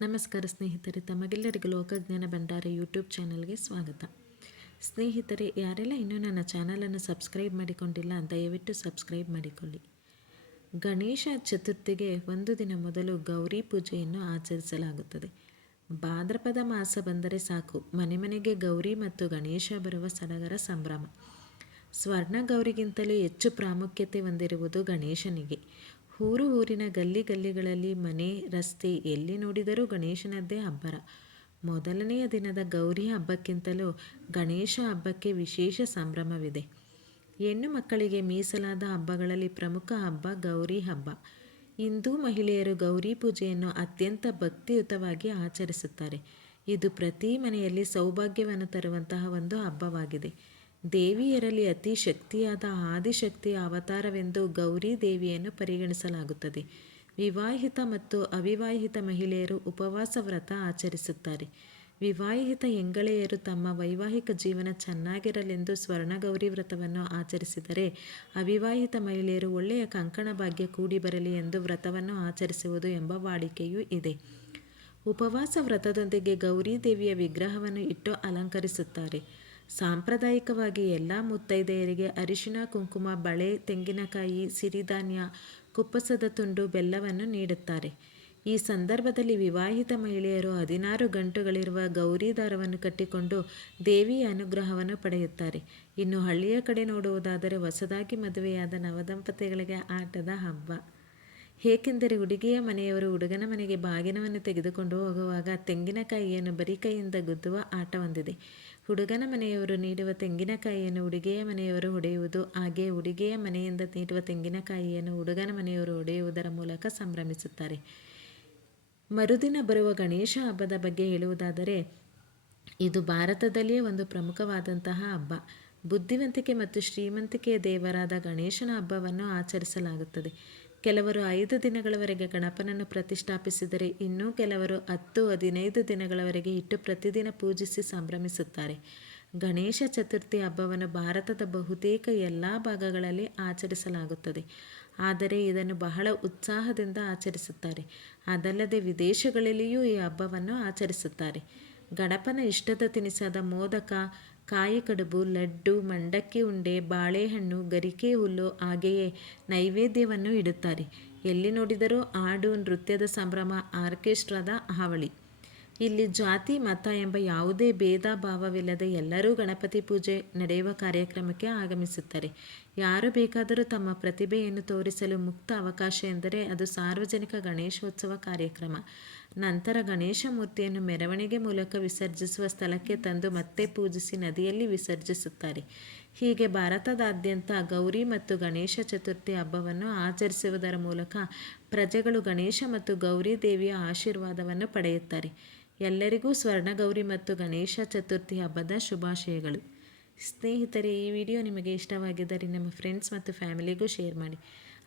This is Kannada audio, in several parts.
ನಮಸ್ಕಾರ ಸ್ನೇಹಿತರೆ, ತಮಗೆಲ್ಲರಿಗೂ ಲೋಕಜ್ಞಾನ ಭಂಡಾರ ಯೂಟ್ಯೂಬ್ ಚಾನಲ್ಗೆ ಸ್ವಾಗತ. ಸ್ನೇಹಿತರೆ, ಯಾರೆಲ್ಲ ಇನ್ನೂ ನನ್ನ ಚಾನಲನ್ನು ಸಬ್ಸ್ಕ್ರೈಬ್ ಮಾಡಿಕೊಂಡಿಲ್ಲ ದಯವಿಟ್ಟು ಸಬ್ಸ್ಕ್ರೈಬ್ ಮಾಡಿಕೊಳ್ಳಿ. ಗಣೇಶ ಚತುರ್ಥಿಗೆ ಒಂದು ದಿನ ಮೊದಲು ಗೌರಿ ಪೂಜೆಯನ್ನು ಆಚರಿಸಲಾಗುತ್ತದೆ. ಭಾದ್ರಪದ ಮಾಸ ಬಂದರೆ ಸಾಕು, ಮನೆ ಮನೆಗೆ ಗೌರಿ ಮತ್ತು ಗಣೇಶ ಬರುವ ಸಡಗರ ಸಂಭ್ರಮ. ಸ್ವರ್ಣ ಗೌರಿಗಿಂತಲೂ ಹೆಚ್ಚು ಪ್ರಾಮುಖ್ಯತೆ ಹೊಂದಿರುವುದು ಗಣೇಶನಿಗೆ. ಊರು ಊರಿನ ಗಲ್ಲಿ ಗಲ್ಲಿಗಳಲ್ಲಿ ಮನೆ, ರಸ್ತೆ ಎಲ್ಲಿ ನೋಡಿದರೂ ಗಣೇಶನದ್ದೇ ಅಬ್ಬರ ಮೊದಲನೆಯ ದಿನದ ಗೌರಿ ಹಬ್ಬಕ್ಕಿಂತಲೂ ಗಣೇಶ ಹಬ್ಬಕ್ಕೆ ವಿಶೇಷ ಸಂಭ್ರಮವಿದೆ. ಹೆಣ್ಣು ಮಕ್ಕಳಿಗೆ ಮೀಸಲಾದ ಹಬ್ಬಗಳಲ್ಲಿ ಪ್ರಮುಖ ಹಬ್ಬ ಗೌರಿ ಹಬ್ಬ. ಹಿಂದೂ ಮಹಿಳೆಯರು ಗೌರಿ ಪೂಜೆಯನ್ನು ಅತ್ಯಂತ ಭಕ್ತಿಯುತವಾಗಿ ಆಚರಿಸುತ್ತಾರೆ. ಇದು ಪ್ರತಿ ಮನೆಯಲ್ಲಿ ಸೌಭಾಗ್ಯವನ್ನು ತರುವಂತಹ ಒಂದು ಹಬ್ಬವಾಗಿದೆ. ದೇವಿಯರಲ್ಲಿ ಅತಿ ಶಕ್ತಿಯಾದ ಆದಿಶಕ್ತಿಯ ಅವತಾರವೆಂದು ಗೌರಿ ದೇವಿಯನ್ನು ಪರಿಗಣಿಸಲಾಗುತ್ತದೆ. ವಿವಾಹಿತ ಮತ್ತು ಅವಿವಾಹಿತ ಮಹಿಳೆಯರು ಉಪವಾಸ ವ್ರತ ಆಚರಿಸುತ್ತಾರೆ. ವಿವಾಹಿತ ಹೆಂಗಳೆಯರು ತಮ್ಮ ವೈವಾಹಿಕ ಜೀವನ ಚೆನ್ನಾಗಿರಲೆಂದು ಸ್ವರ್ಣಗೌರಿ ವ್ರತವನ್ನು ಆಚರಿಸಿದರೆ, ಅವಿವಾಹಿತ ಮಹಿಳೆಯರು ಒಳ್ಳೆಯ ಕಂಕಣ ಭಾಗ್ಯ ಕೂಡಿ ಬರಲಿ ಎಂದು ವ್ರತವನ್ನು ಆಚರಿಸುವುದು ಎಂಬ ವಾಡಿಕೆಯೂ ಇದೆ. ಉಪವಾಸ ವ್ರತದೊಂದಿಗೆ ಗೌರಿ ದೇವಿಯ ವಿಗ್ರಹವನ್ನು ಇಟ್ಟು ಅಲಂಕರಿಸುತ್ತಾರೆ. ಸಾಂಪ್ರದಾಯಿಕವಾಗಿ ಎಲ್ಲ ಮುತ್ತೈದೆಯರಿಗೆ ಅರಿಶಿನ, ಕುಂಕುಮ, ಬಳೆ, ತೆಂಗಿನಕಾಯಿ, ಸಿರಿಧಾನ್ಯ, ಕುಪ್ಪಸದ ತುಂಡು, ಬೆಲ್ಲವನ್ನು ನೀಡುತ್ತಾರೆ. ಈ ಸಂದರ್ಭದಲ್ಲಿ ವಿವಾಹಿತ ಮಹಿಳೆಯರು ಹದಿನಾರು ಗಂಟುಗಳಿರುವ ಗೌರಿ ದಾರವನ್ನು ಕಟ್ಟಿಕೊಂಡು ದೇವಿಯ ಅನುಗ್ರಹವನ್ನು ಪಡೆಯುತ್ತಾರೆ. ಇನ್ನು ಹಳ್ಳಿಯ ಕಡೆ ನೋಡುವುದಾದರೆ ಹೊಸದಾಗಿ ಮದುವೆಯಾದ ನವದಂಪತಿಗಳಿಗೆ ಆಟದ ಹಬ್ಬ. ಏಕೆಂದರೆ ಹುಡುಗಿಯ ಮನೆಯವರು ಹುಡುಗನ ಮನೆಗೆ ಬಾಗಿನವನ್ನು ತೆಗೆದುಕೊಂಡು ಹೋಗುವಾಗ ತೆಂಗಿನಕಾಯಿಯನ್ನು ಬರಿಕೈಯಿಂದ ಗುದ್ದುವ ಆಟ ಹೊಂದಿದೆ. ಹುಡುಗನ ಮನೆಯವರು ನೀಡುವ ತೆಂಗಿನಕಾಯಿಯನ್ನು ಹುಡುಗಿಯ ಮನೆಯವರು ಹೊಡೆಯುವುದು, ಹಾಗೆ ಹುಡುಗಿಯ ಮನೆಯಿಂದ ನೀಡುವ ತೆಂಗಿನಕಾಯಿಯನ್ನು ಹುಡುಗನ ಮನೆಯವರು ಹೊಡೆಯುವುದರ ಮೂಲಕ ಸಂಭ್ರಮಿಸುತ್ತಾರೆ. ಮರುದಿನ ಬರುವ ಗಣೇಶ ಹಬ್ಬದ ಬಗ್ಗೆ ಹೇಳುವುದಾದರೆ, ಇದು ಭಾರತದಲ್ಲಿಯೇ ಒಂದು ಪ್ರಮುಖವಾದಂತಹ ಹಬ್ಬ. ಬುದ್ಧಿವಂತಿಕೆ ಮತ್ತು ಶ್ರೀಮಂತಿಕೆಯ ದೇವರಾದ ಗಣೇಶನ ಹಬ್ಬವನ್ನು ಆಚರಿಸಲಾಗುತ್ತದೆ. ಕೆಲವರು ಐದು ದಿನಗಳವರೆಗೆ ಗಣಪನನ್ನು ಪ್ರತಿಷ್ಠಾಪಿಸಿದರೆ ಇನ್ನೂ ಕೆಲವರು ಹತ್ತು ಹದಿನೈದು ದಿನಗಳವರೆಗೆ ಇಟ್ಟು ಪ್ರತಿದಿನ ಪೂಜಿಸಿ ಸಂಭ್ರಮಿಸುತ್ತಾರೆ. ಗಣೇಶ ಚತುರ್ಥಿ ಹಬ್ಬವನ್ನು ಭಾರತದ ಬಹುತೇಕ ಎಲ್ಲ ಭಾಗಗಳಲ್ಲಿ ಆಚರಿಸಲಾಗುತ್ತದೆ. ಆದರೆ ಇದನ್ನು ಬಹಳ ಉತ್ಸಾಹದಿಂದ ಆಚರಿಸುತ್ತಾರೆ. ಅದಲ್ಲದೆ ವಿದೇಶಗಳಲ್ಲಿಯೂ ಈ ಹಬ್ಬವನ್ನು ಆಚರಿಸುತ್ತಾರೆ. ಗಣಪನ ಇಷ್ಟದ ತಿನಿಸಾದ ಮೋದಕ ಕಾಯಿ ಕಡುಬು ಲಡ್ಡು, ಮಂಡಕ್ಕಿ ಉಂಡೆ, ಬಾಳೆಹಣ್ಣು, ಗರಿಕೆ ಹುಲ್ಲು ಹಾಗೆಯೇ ನೈವೇದ್ಯವನ್ನು ಇಡುತ್ತಾರೆ. ಎಲ್ಲಿ ನೋಡಿದರೂ ಹಾಡು, ನೃತ್ಯದ ಸಂಭ್ರಮ, ಆರ್ಕೆಸ್ಟ್ರಾದ ಹಾವಳಿ. ಇಲ್ಲಿ ಜಾತಿ, ಮತ ಎಂಬ ಯಾವುದೇ ಭೇದ ಭಾವವಿಲ್ಲದೆ ಎಲ್ಲರೂ ಗಣಪತಿ ಪೂಜೆ ನಡೆಯುವ ಕಾರ್ಯಕ್ರಮಕ್ಕೆ ಆಗಮಿಸುತ್ತಾರೆ. ಯಾರು ಬೇಕಾದರೂ ತಮ್ಮ ಪ್ರತಿಭೆಯನ್ನು ತೋರಿಸಲು ಮುಕ್ತ ಅವಕಾಶ ಎಂದರೆ ಅದು ಸಾರ್ವಜನಿಕ ಗಣೇಶೋತ್ಸವ ಕಾರ್ಯಕ್ರಮ. ನಂತರ ಗಣೇಶ ಮೂರ್ತಿಯನ್ನು ಮೆರವಣಿಗೆ ಮೂಲಕ ವಿಸರ್ಜಿಸುವ ಸ್ಥಳಕ್ಕೆ ತಂದು ಮತ್ತೆ ಪೂಜಿಸಿ ನದಿಯಲ್ಲಿ ವಿಸರ್ಜಿಸುತ್ತಾರೆ. ಹೀಗೆ ಭಾರತದಾದ್ಯಂತ ಗೌರಿ ಮತ್ತು ಗಣೇಶ ಚತುರ್ಥಿ ಹಬ್ಬವನ್ನು ಆಚರಿಸುವುದರ ಮೂಲಕ ಪ್ರಜೆಗಳು ಗಣೇಶ ಮತ್ತು ಗೌರಿ ದೇವಿಯ ಆಶೀರ್ವಾದವನ್ನು ಪಡೆಯುತ್ತಾರೆ. ಎಲ್ಲರಿಗೂ ಸ್ವರ್ಣಗೌರಿ ಮತ್ತು ಗಣೇಶ ಚತುರ್ಥಿ ಹಬ್ಬದ ಶುಭಾಶಯಗಳು. ಸ್ನೇಹಿತರೆ, ಈ ವಿಡಿಯೋ ನಿಮಗೆ ಇಷ್ಟವಾಗಿದ್ದರೆ ನಿಮ್ಮ ಫ್ರೆಂಡ್ಸ್ ಮತ್ತು ಫ್ಯಾಮಿಲಿಗೂ ಶೇರ್ ಮಾಡಿ.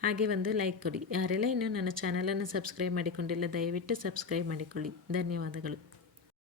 ಹಾಗೆ ಒಂದು ಲೈಕ್ ಕೊಡಿ. ಯಾರೆಲ್ಲ ಇನ್ನೂ ನನ್ನ ಚಾನಲನ್ನು ಸಬ್ಸ್ಕ್ರೈಬ್ ಮಾಡಿಕೊಂಡಿಲ್ಲ ದಯವಿಟ್ಟು ಸಬ್ಸ್ಕ್ರೈಬ್ ಮಾಡಿಕೊಳ್ಳಿ. ಧನ್ಯವಾದಗಳು.